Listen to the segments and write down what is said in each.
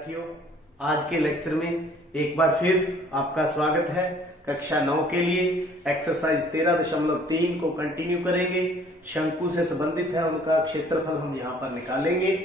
विद्यार्थियों, आज के लेक्चर में एक बार फिर आपका स्वागत है। कक्षा 9 के लिए एक्सरसाइज 13.3 को कंटिन्यू करेंगे। शंकु से संबंधित है, उनका क्षेत्रफल हम यहाँ पर निकालेंगे।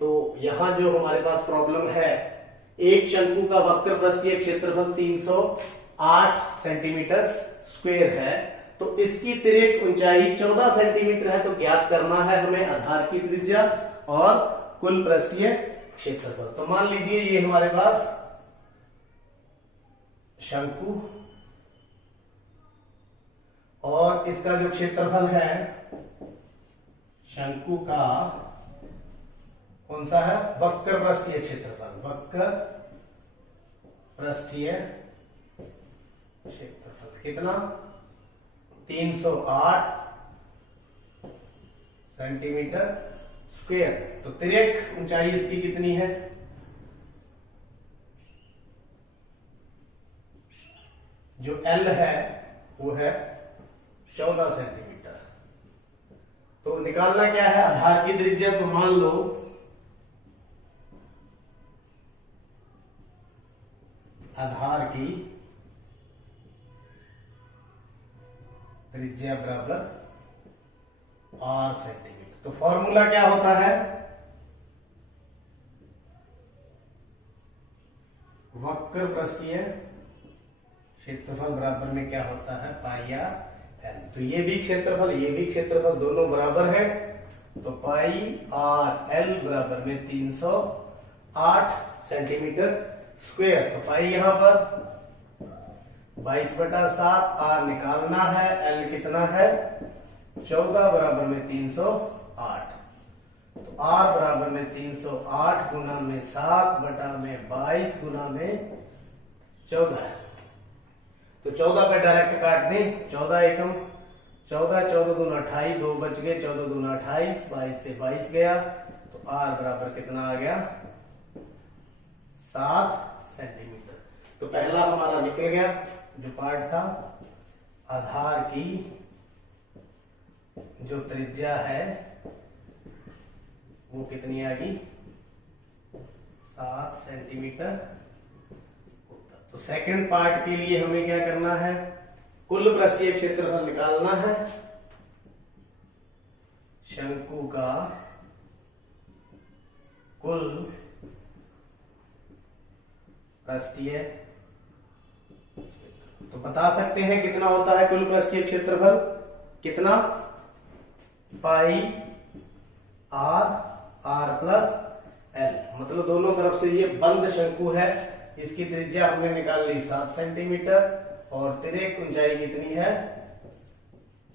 तो यहाँ जो हमारे पास प्रॉब्लम है, एक शंकु का वक्र पृष्ठीय क्षेत्रफल 308 सेंटीमीटर स्क्वायर है, तो इसकी तिर्यक ऊंचाई 14 सेंटीमीटर है। तो ज्ञात करना है हमें आधार की त्रिज्या और कुल पृष्ठीय क्षेत्रफल। तो मान लीजिए ये हमारे पास शंकु और इसका जो क्षेत्रफल है शंकु का कौन सा है, वक्र पृष्ठीय क्षेत्रफल। वक्र पृष्ठीय क्षेत्रफल कितना, 308 सेंटीमीटर स्क्वायर। तो तिर्यक ऊंचाई इसकी कितनी है, जो L है वो है 14 सेंटीमीटर। तो निकालना क्या है, आधार की त्रिज्या। तो मान लो आधार की त्रिज्या बराबर R सेंटीमीटर। तो फॉर्मूला क्या होता है, वक्र पृष्ठीय क्षेत्रफल बराबर में क्या होता है, पाई आर एल। तो ये भी क्षेत्रफल दोनों बराबर है। तो पाई आर एल बराबर में 308 सेंटीमीटर स्क्वायर। तो पाई यहां पर 22/7, आर निकालना है, एल कितना है 14 बराबर में 308। तो आर बराबर में 308 गुना में 7 बटा में 22 गुना में 14 है। तो 14 पे डायरेक्ट काट दें, 14 एकम 14, 14 दूना 28, 2 बच गए, 14 दूना 28, 22 से 22 गया। तो आर बराबर कितना आ गया, 7 सेंटीमीटर। तो पहला हमारा निकल गया जो पार्ट था। आधार की जो त्रिज्या है वो कितनी आ गई, 7 सेंटीमीटर। तो सेकंड पार्ट के लिए हमें क्या करना है, कुल पृष्ठीय क्षेत्रफल निकालना है। शंकु का कुल पृष्ठीय, तो बता सकते हैं कितना होता है कुल पृष्ठीय क्षेत्रफल, कितना, पाई आर प्लस एल। मतलब दोनों तरफ से ये बंद शंकु है, इसकी त्रिज्या हमने निकाल ली 7 सेंटीमीटर और तिर्यक ऊंचाई कितनी है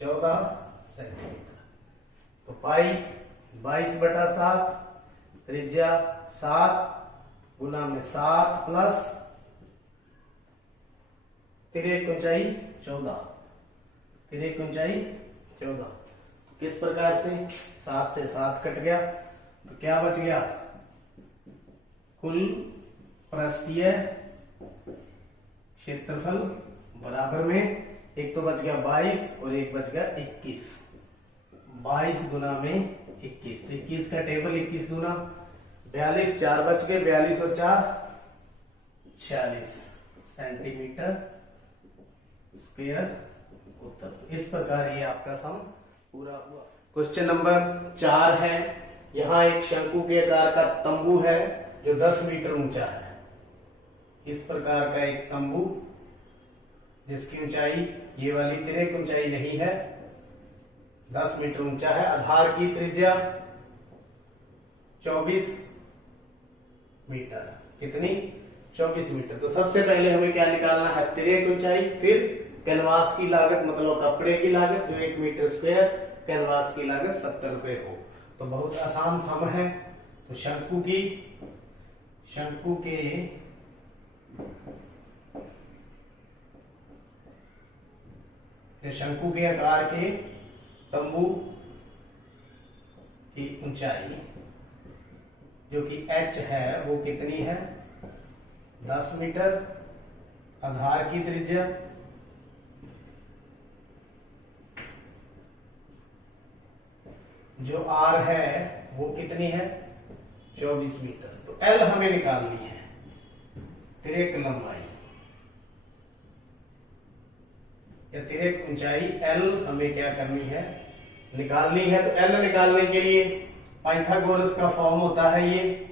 14 सेंटीमीटर। तो पाई 22/7, त्रिज्या 7 गुना में 7 प्लस तिर्यक ऊंचाई 14, तिर्यक ऊंचाई 14। किस प्रकार से, 7 से 7 कट गया, तो क्या बच गया, कुल पृष्ठीय क्षेत्रफल बराबर में एक तो बच गया 22 और एक बच गया 21। 22 गुना में 21, तो 21 का टेबल, 21 दूना 42, 4 बच गए, 42 और 4 46 सेंटीमीटर स्क्वायर उत्तर। इस प्रकार ये आपका सम पूरा हुआ। क्वेश्चन नंबर 4 है, यहां एक शंकु के आकार का तंबू है जो 10 मीटर ऊंचा है। इस प्रकार का एक तंबू जिसकी ऊंचाई ये वाली तिर्यक ऊंचाई नहीं है, 10 मीटर ऊंचा है। आधार की त्रिज्या 24 मीटर, कितनी, 24 मीटर। तो सबसे पहले हमें क्या निकालना है, तिर्यक ऊंचाई, फिर कैनवास की लागत, मतलब कपड़े की लागत जो 1 मीटर स्क्वायर, कैनवास की लागत 70 रुपए हो। तो बहुत आसान सम है। तो शंकु के आकार के तंबू की ऊंचाई जो कि h है वो कितनी है, 10 मीटर। आधार की त्रिज्या जो R है वो कितनी है, 24 मीटर। तो एल हमें निकालनी है, तिर्यक लंबाई या तिर्यक ऊंचाई एल हमें क्या करनी है, निकालनी है। तो एल निकालने के लिए पाइथागोरस का फॉर्म होता है ये,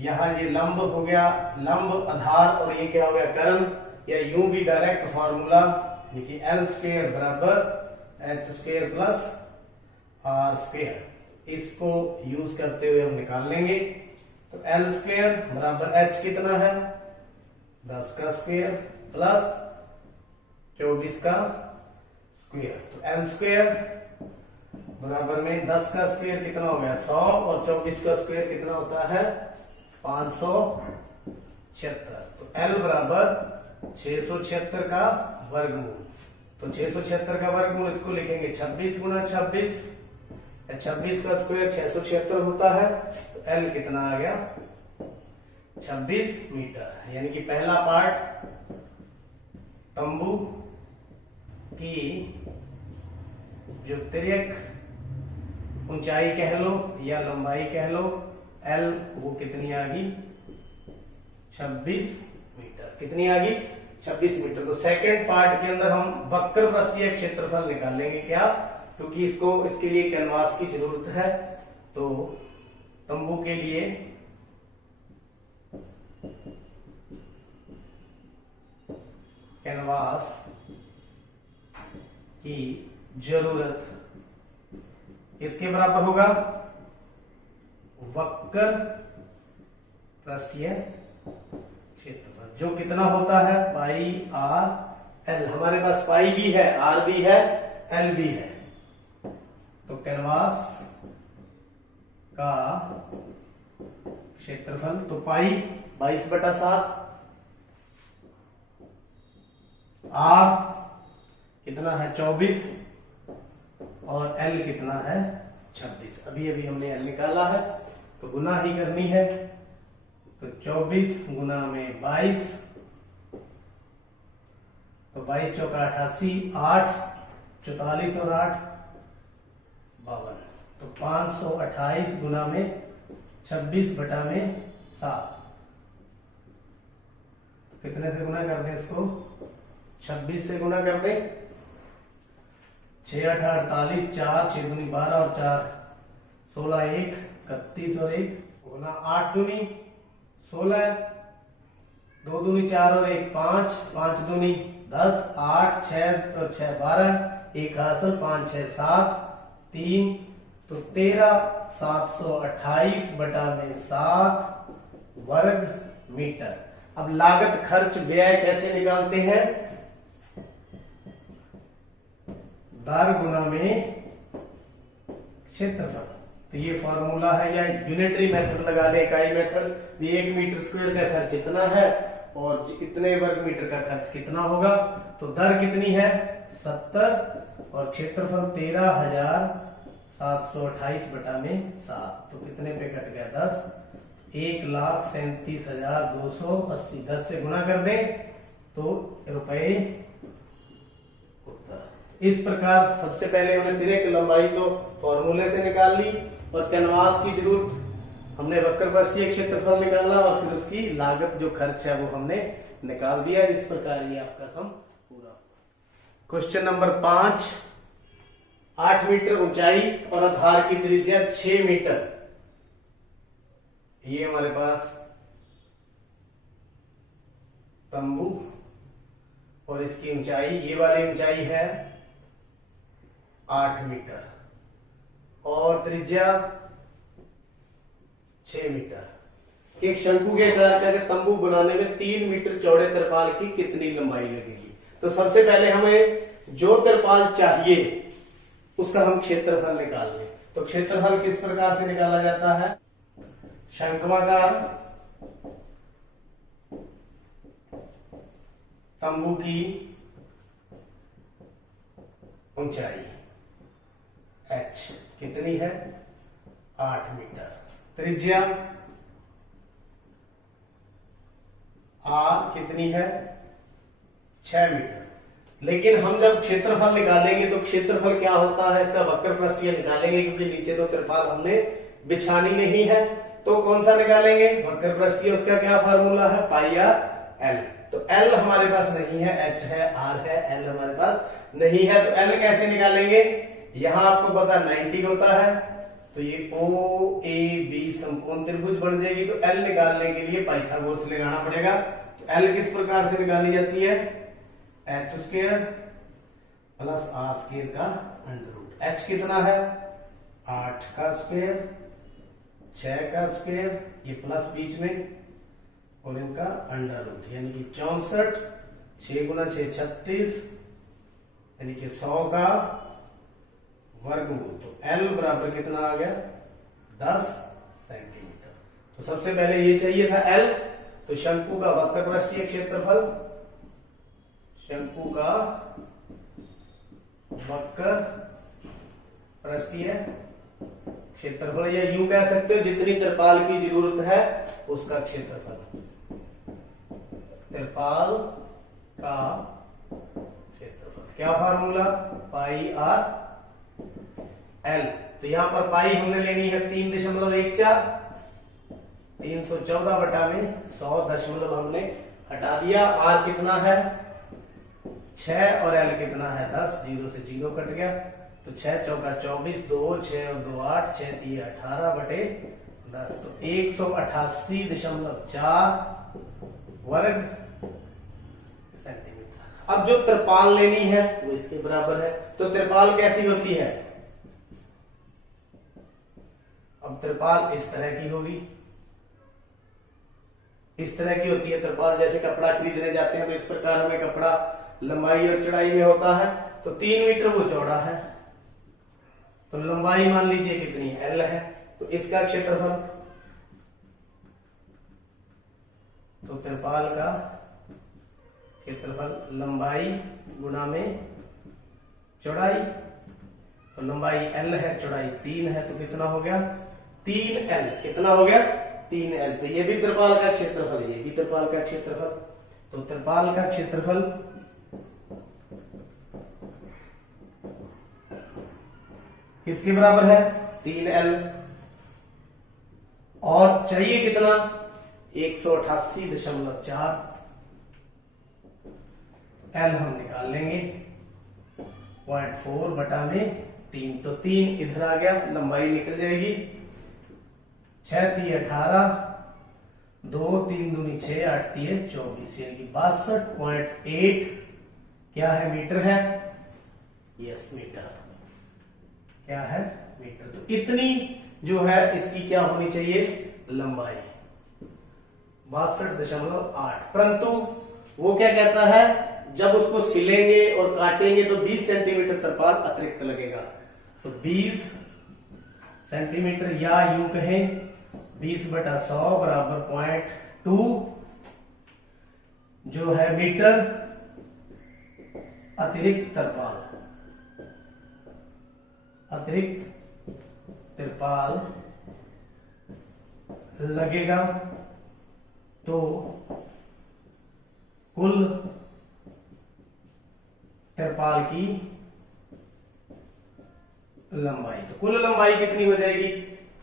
यहां ये लंब हो गया, लंब आधार, और ये क्या हो गया कर्ण, या यूं भी डायरेक्ट फॉर्मूला देखिए एल स्क्वायर बराबर H square plus R square, इसको यूज करते हुए हम निकाल लेंगे। तो एल स्क्वायर बराबर एच कितना है 10 का स्क्वायर प्लस 24 का स्क्वायर, तो एल स्क्वायर बराबर में 10 का स्क्वायर कितना हो गया 100 और 24 का स्क्वायर कितना होता है 576। तो एल बराबर 676 का वर्गमूल, तो 676 का वर्गमूल इसको लिखेंगे 26 गुना 26, 26 का स्क्वायर 676 होता है। तो एल कितना आ गया 26 मीटर। यानी कि पहला पार्ट तंबू की जो तिर्यक ऊंचाई कह लो या लंबाई कह लो एल, वो कितनी आ गई 26 मीटर। कितनी आ गई 26 मीटर। तो सेकंड पार्ट के अंदर हम वक्र पृष्ठीय क्षेत्रफल निकालेंगे, क्या, क्योंकि इसके लिए कैनवास की जरूरत है। तो तंबू के लिए कैनवास की जरूरत इसके बराबर होगा वक्र पृष्ठीय क्षेत्रफल, जो कितना होता है पाई आर एल। हमारे पास पाई भी है, आर भी है, एल भी है। तो कैनवास का क्षेत्रफल तो पाई 22/7, आर कितना है 24 और एल कितना है 26। अभी हमने एल निकाला है तो गुना ही करनी है। तो 24 गुना में 22, तो 22 चौका 88, 8 44 और 8 52, तो 528 गुना में 26/7। कितने से गुना कर दें इसको 26 से गुना कर दें। 6 8 48, 4 6 दूनी 12 और 4 16, 1 31 और 1 गुना 8 दूनी 16, 2 दूनी 4 और 1 5, 5 दूनी 10, 8 6 और 6 12, 1 हासिल 5 6 7 3, तो 13 728/7 वर्ग मीटर। अब लागत खर्च व्यय कैसे निकालते हैं, दर गुना में क्षेत्रफल। तो ये फॉर्मूला है, या यूनिटरी मेथड लगा ले, इकाई मेथड। ये 1 मीटर स्क्वायर का खर्च इतना है और इतने वर्ग मीटर का खर्च कितना होगा। तो दर कितनी है 70 और क्षेत्रफल 13,728/7। तो कितने पे कट गया 10, 1,37,280। 10 से गुना कर दें तो रुपए उत्तर। इस प्रकार सबसे पहले हमने तिर्यक लंबाई तो फॉर्मूले से निकाल ली, और कैनवास की जरूरत हमने वक्र पृष्ठीय क्षेत्रफल निकाला, और फिर उसकी लागत जो खर्च है वो हमने निकाल दिया। इस प्रकार ये आपका सम पूरा। क्वेश्चन नंबर 5, 8 मीटर ऊंचाई और आधार की त्रिज्या 6 मीटर। ये हमारे पास तंबू और इसकी ऊंचाई, ये वाली ऊंचाई है 8 मीटर और त्रिज्या 6 मीटर। एक शंकु के आकार का तंबू बनाने में 3 मीटर चौड़े तिरपाल की कितनी लंबाई लगेगी। तो सबसे पहले हमें जो तिरपाल चाहिए उसका हम क्षेत्रफल निकाल लें। तो क्षेत्रफल किस प्रकार से निकाला जाता है, शंक्वाकार तंबू की ऊंचाई h कितनी है 8 मीटर, त्रिज्या r कितनी है 6 मीटर। लेकिन हम जब क्षेत्रफल निकालेंगे तो क्षेत्रफल क्या होता है इसका वक्र पृष्ठीय निकालेंगे, क्योंकि नीचे तो तिरपाल हमने बिछानी नहीं है। तो तो कौन सा निकालेंगे, वक्र पृष्ठीय, उसका क्या फार्मूला है, पाई आर एल। तो एल हमारे पास नहीं है, एच है, आर है, एल हमारे पास नहीं है, तो एल कैसे निकालेंगे, यहां आपको पता 90 होता है, तो ये ओ ए बी समकोण त्रिभुज बन जाएगी। तो एल निकालने के लिए पाइथागोरस लगाना पड़ेगा। तो एल किस प्रकार से निकाली जाती है, H square plus R square का अंडर रूट। एच कितना है, 8 का स्क्वायर, 6 का स्क्वायर, ये प्लस बीच में, और इनका अंडर रूट, यानी कि 64, 6 गुना 6 36, यानी कि 100 का वर्गमूल। तो L बराबर कितना आ गया, 10 सेंटीमीटर। तो सबसे पहले ये चाहिए था L। तो शंकु का वक्र पृष्ठीय क्षेत्रफल, शंकु का वक्र पृष्ठीय क्षेत्रफल, या यूं कह सकते हो जितनी त्रिपाल की जरूरत है उसका क्षेत्रफल, त्रिपाल का क्षेत्रफल। क्या फार्मूला, पाई आर एल। तो यहां पर पाई हमने लेनी है 3.14, 314 बटा में 100 दशमलव हमने हटा दिया। आर कितना है 6 और एल कितना है 10, 0 से 0 कट गया, तो 6 चौका 24, 2 6 और 2 8, 6 3 18 बटे 10, तो 188.4 वर्ग सेंटीमीटर। अब जो त्रिपाल लेनी है वो इसके बराबर है। तो त्रिपाल कैसी होती है, अब त्रिपाल इस तरह की होगी, इस तरह की होती है त्रिपाल। जैसे कपड़ा खरीदने जाते हैं तो इस प्रकार हमें कपड़ा लंबाई और चौड़ाई में होता है। तो 3 मीटर वो चौड़ा है, तो लंबाई मान लीजिए कितनी एल है, तो इसका क्षेत्रफल, तो त्रिपाल का क्षेत्रफल लंबाई गुना में चौड़ाई, तो लंबाई एल है, चौड़ाई 3 है, तो कितना हो गया 3L। कितना हो गया 3L। तो ये भी त्रिपाल का क्षेत्रफल, ये भी त्रिपाल का क्षेत्रफल। तो त्रिपाल का क्षेत्रफल किसके बराबर है 3L, और चाहिए कितना 188.4। L हम निकाल लेंगे 0.4 बटा में 3, तो 3 इधर आ गया, लंबाई निकल जाएगी, 6 3 18, 2 3 दूनी 6, 8 3 24, यानी कि 62.8 क्या है, मीटर है, यस मीटर, क्या है मीटर। तो इतनी जो है इसकी क्या होनी चाहिए लंबाई, 62.8। परंतु वो क्या कहता है, जब उसको सिलेंगे और काटेंगे तो 20 सेंटीमीटर त्रिपाल अतिरिक्त लगेगा। तो 20 सेंटीमीटर, या यूं कहें 20/100 बराबर 0.2 जो है मीटर अतिरिक्त त्रिपाल, अतिरिक्त त्रिपाल लगेगा। तो कुल त्रिपाल की लंबाई, तो कुल लंबाई कितनी हो जाएगी,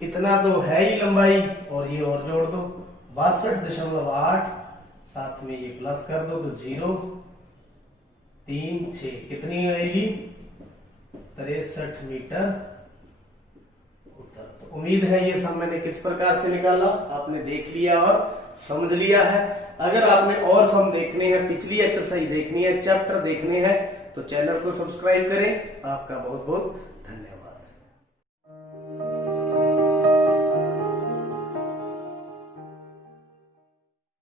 इतना तो है ही लंबाई, और ये और जोड़ दो 62.8, साथ में ये प्लस कर दो, तो 0 3 6 कितनी होगी 63 मीटर उत्तर। तो उम्मीद है ये सब मैंने किस प्रकार से निकाला आपने देख लिया और समझ लिया है। अगर आपने और सम देखने हैं, पिछली एक्सरसाइज देखनी है, चैप्टर देखने हैं, तो चैनल को सब्सक्राइब करें। आपका बहुत बहुत